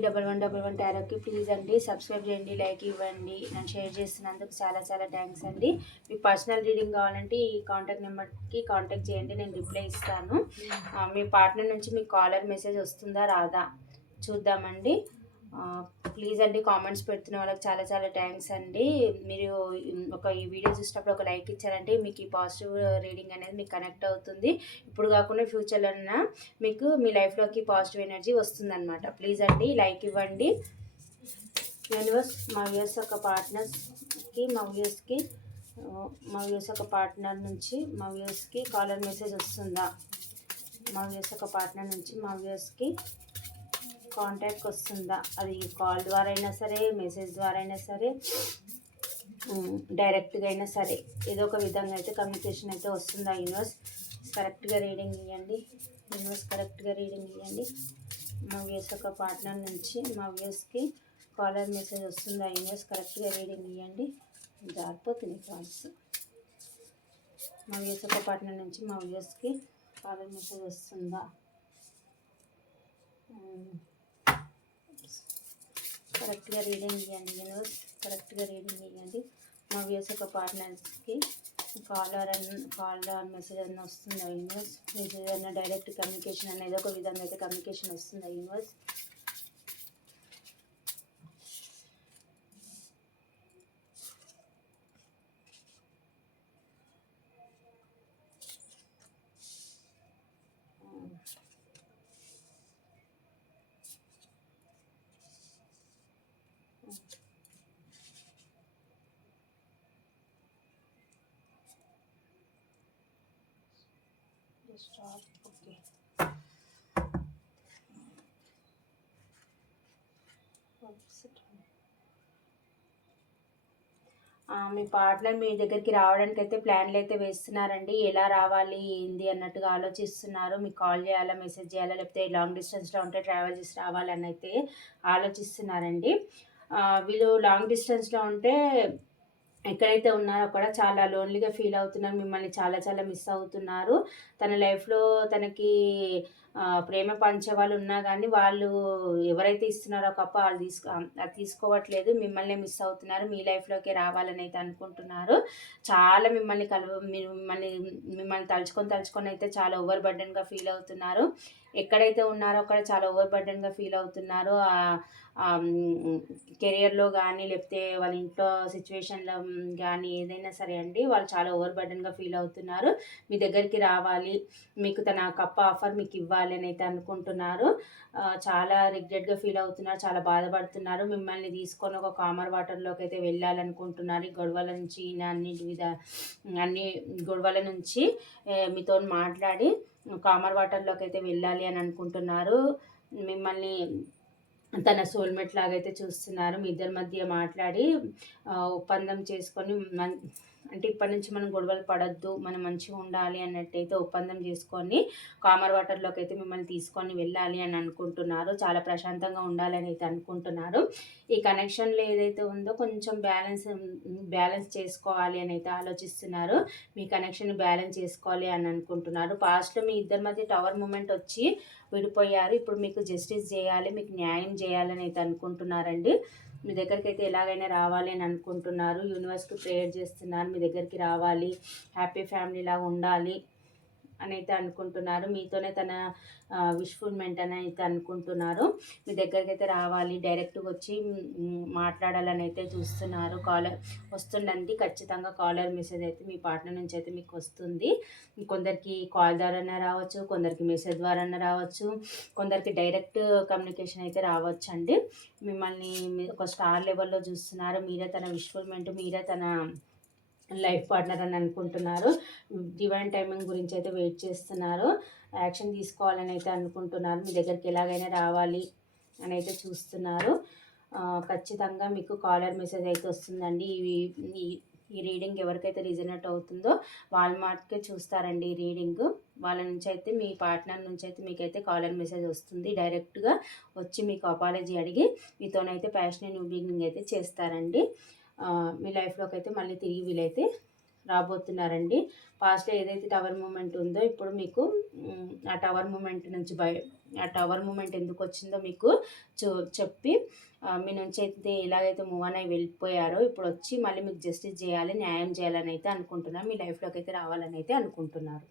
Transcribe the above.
Double one double one టారోకి please అండి subscribe చేయండి లైక్ ఇవ్వండి. నన్ను షేర్ చేస్తున్నందుకు చాలా చాలా థ్యాంక్స్ అండి. మీకు పర్సనల్ రీడింగ్ కావాలంటే ఈ కాంటాక్ట్ నెంబర్కి కాంటాక్ట్ చేయండి నేను రిప్లై ఇస్తాను. ఆ, మీ పార్ట్నర్ నుంచి మీకు కాలర్ మెసేజ్ వస్తుందా రాదా? చూద్దామండి. ప్లీజ్ అండి కామెంట్స్ పెడుతున్న వాళ్ళకి చాలా చాలా థ్యాంక్స్ అండి. మీరు ఒక ఈ వీడియో చూసినప్పుడు ఒక లైక్ ఇచ్చారంటే మీకు ఈ పాజిటివ్ రీడింగ్ అనేది మీకు కనెక్ట్ అవుతుంది. ఇప్పుడు కాకుండా ఫ్యూచర్లో మీకు మీ లైఫ్లోకి పాజిటివ్ ఎనర్జీ వస్తుందన్నమాట. ప్లీజ్ అండి లైక్ ఇవ్వండి. యూనివర్స్ మా వ్యూస్ ఒక పార్ట్నర్స్కి మా వ్యూస్కి మా వ్యూస్ ఒక పార్ట్నర్ నుంచి మా వ్యూస్కి కాలర్ మెసేజ్ వస్తుందా? మా వ్యూస్ ఒక పార్ట్నర్ నుంచి మా వ్యూస్కి కాంటాక్ట్ వస్తుందా? అది కాల్ ద్వారా అయినా సరే మెసేజ్ ద్వారా అయినా సరే డైరెక్ట్గా అయినా సరే ఏదో ఒక విధంగా అయితే కమ్యూనికేషన్ అయితే వస్తుందా యూనివర్స్ కరెక్ట్గా రీడింగ్ ఇవ్వండి యూనివర్స్ కరెక్ట్గా రీడింగ్ ఇవ్వండి మా వ్యూస్ ఒక పార్ట్నర్ నుంచి మా వ్యూస్కి కాలర్ మెసేజ్ వస్తుందా యూనివర్స్ కరెక్ట్గా రీడింగ్ ఇవ్వండి జారిపోతుంది కాల్స్ మా వ్యూస్ ఒక పార్ట్నర్ నుంచి మా వ్యూస్కి కాలర్ మెసేజ్ వస్తుందా? కరెక్ట్గా రీడింగ్ ఇవ్వండి యూనివర్స్ కరెక్ట్గా రీడింగ్ ఇవ్వండి మా వ్యూస్ ఒక పార్ట్నర్స్కి కాలర్ అన్న కాలర్ మెసేజ్ అన్న వస్తుందా యూనివర్స్? మెసేజ్ అన్న డైరెక్ట్ కమ్యూనికేషన్ అనేది ఒక విధంగా అయితే కమ్యూనికేషన్ వస్తుందా యూనివర్స్? స్టాప్ మీ పార్ట్నర్ మీ దగ్గరికి రావడానికి అయితే ప్లాన్లు అయితే వేస్తున్నారండి. ఎలా రావాలి ఏంది అన్నట్టుగా ఆలోచిస్తున్నారు. మీకు కాల్ చేయాలా మెసేజ్ చేయాలా లేకపోతే లాంగ్ డిస్టెన్స్లో ఉంటే ట్రావెల్ చేసి రావాలని అయితే ఆలోచిస్తున్నారండి. వీళ్ళు లాంగ్ డిస్టెన్స్లో ఉంటే ఎక్కడైతే ఉన్నారో కూడా చాలా లోన్లీగా ఫీల్ అవుతున్నారు. మిమ్మల్ని చాలా చాలా మిస్ అవుతున్నారు. తన లైఫ్లో తనకి ప్రేమ పంచే వాళ్ళు ఉన్నా కానీ వాళ్ళు ఎవరైతే ఇస్తున్నారో కప్ప వాళ్ళు తీసుకో అది తీసుకోవట్లేదు. మిమ్మల్ని మిస్ అవుతున్నారు. మీ లైఫ్లోకి రావాలని అయితే అనుకుంటున్నారు. చాలా మిమ్మల్ని కలవ మిమ్మల్ని మిమ్మల్ని తలుచుకొని తలుచుకొని అయితే చాలా ఓవర్ బర్డెన్గా ఫీల్ అవుతున్నారు. ఎక్కడైతే ఉన్నారో అక్కడ చాలా ఓవర్ బర్డెన్గా ఫీల్ అవుతున్నారు. కెరియర్లో కానీ లేకపోతే వాళ్ళ ఇంట్లో సిచ్యువేషన్లో కానీ ఏదైనా సరే అండి వాళ్ళు చాలా ఓవర్బర్డెన్గా ఫీల్ అవుతున్నారు. మీ దగ్గరికి రావాలి మీకు తన కప్ప ఆఫర్ మీకు ఇవ్వాలి అని అయితే అనుకుంటున్నారు. చాలా రిగ్రెట్గా ఫీల్ అవుతున్నారు చాలా బాధపడుతున్నారు. మిమ్మల్ని తీసుకొని ఒక కామర్ వాటర్లోకి అయితే వెళ్ళాలనుకుంటున్నారు. ఈ గొడవల నుంచి అన్ని విధ అన్ని గొడవల నుంచి మీతో మాట్లాడి కామర్ వాటర్లోకి అయితే వెళ్ళాలి అని అనుకుంటున్నారు. మిమ్మల్ని తన సోల్మేట్ లాగా అయితే చూస్తున్నారు. మీ ఇద్దరి మధ్య మాట్లాడి ఒప్పందం చేసుకొని మన్ అంటే ఇప్పటి నుంచి మనం గొడవలు పడద్దు మనం మంచిగా ఉండాలి అన్నట్టయితే ఒప్పందం చేసుకొని కామర్ వాటర్లోకి అయితే మిమ్మల్ని తీసుకొని వెళ్ళాలి అని అనుకుంటున్నారు. చాలా ప్రశాంతంగా ఉండాలని అయితే అనుకుంటున్నారు. ఈ కనెక్షన్లో ఏదైతే ఉందో కొంచెం బ్యాలెన్స్ బ్యాలెన్స్ చేసుకోవాలి అని అయితే ఆలోచిస్తున్నారు. మీ కనెక్షన్ బ్యాలెన్స్ చేసుకోవాలి అని అనుకుంటున్నారు. పాస్ట్లో మీ ఇద్దరి మధ్య టవర్ మూమెంట్ వచ్చి విడిపోయారు. ఇప్పుడు మీకు జస్టిస్ చేయాలి మీకు న్యాయం చేయాలని అయితే అనుకుంటున్నారండి. మీ దగ్గరికి అయితే ఎలాగైనా రావాలి అని అనుకుంటున్నారు. యూనివర్స్కి ప్రేయర్ చేస్తున్నారు. మీ దగ్గరికి రావాలి. హ్యాపీ ఫ్యామిలీ లాగా ఉండాలి. అని అయితే అనుకుంటున్నారు. మీతోనే తన విష్ఫుల్మెంట్ అని అయితే అనుకుంటున్నారు. మీ దగ్గరికి అయితే రావాలి డైరెక్ట్గా వచ్చి మాట్లాడాలని అయితే చూస్తున్నారు. కాలర్ వస్తుండండి. ఖచ్చితంగా కాలర్ మెసేజ్ అయితే మీ పార్ట్నర్ నుంచి అయితే మీకు వస్తుంది. కొందరికి కాల్ ద్వారానే రావచ్చు కొందరికి మెసేజ్ ద్వారానే రావచ్చు కొందరికి డైరెక్ట్ కమ్యూనికేషన్ అయితే రావచ్చు అండి మిమ్మల్ని మీ- ఒక స్టార్ లెవెల్లో చూస్తున్నారు. మీరే తన విష్ఫుల్మెంట్ మీరే తన లైఫ్ పార్ట్నర్ అని అనుకుంటున్నారు. డివైన్ టైమింగ్ గురించి అయితే వెయిట్ చేస్తున్నారు. యాక్షన్ తీసుకోవాలని అయితే అనుకుంటున్నారు. మీ దగ్గరికి ఎలాగైనా రావాలి అని అయితే చూస్తున్నారు. ఖచ్చితంగా మీకు కాలర్ మెసేజ్ అయితే వస్తుందండి. ఈ- ఈ రీడింగ్ ఎవరికైతే రిజనేట్ అవుతుందో వాళ్ళ మాటకే చూస్తారండి ఈ రీడింగ్. వాళ్ళ నుంచి అయితే మీ పార్ట్నర్ నుంచి అయితే మీకైతే కాలర్ మెసేజ్ వస్తుంది. డైరెక్ట్గా వచ్చి మీకు అపాలజీ అడిగి మీతోనైతే ప్యాషన్ న్యూ బిగినింగ్ అయితే చేస్తారండి. మీ లైఫ్లోకి అయితే మళ్ళీ తిరిగి వీలైతే రాబోతున్నారండి. పాస్ట్లో ఏదైతే టవర్ మూమెంట్ ఉందో ఇప్పుడు మీకు ఆ టవర్ మూమెంట్ నుంచి బయ ఆ టవర్ మూమెంట్ ఎందుకు వచ్చిందో మీకు చూ చెప్పి మీ నుంచి అయితే ఎలాగైతే మూవ్ అని వెళ్ళిపోయారో ఇప్పుడు వచ్చి మళ్ళీ మీకు జస్టిస్ చేయాలి న్యాయం చేయాలని అయితే అనుకుంటున్నారు మీ లైఫ్లోకి అయితే రావాలని అయితే అనుకుంటున్నారు.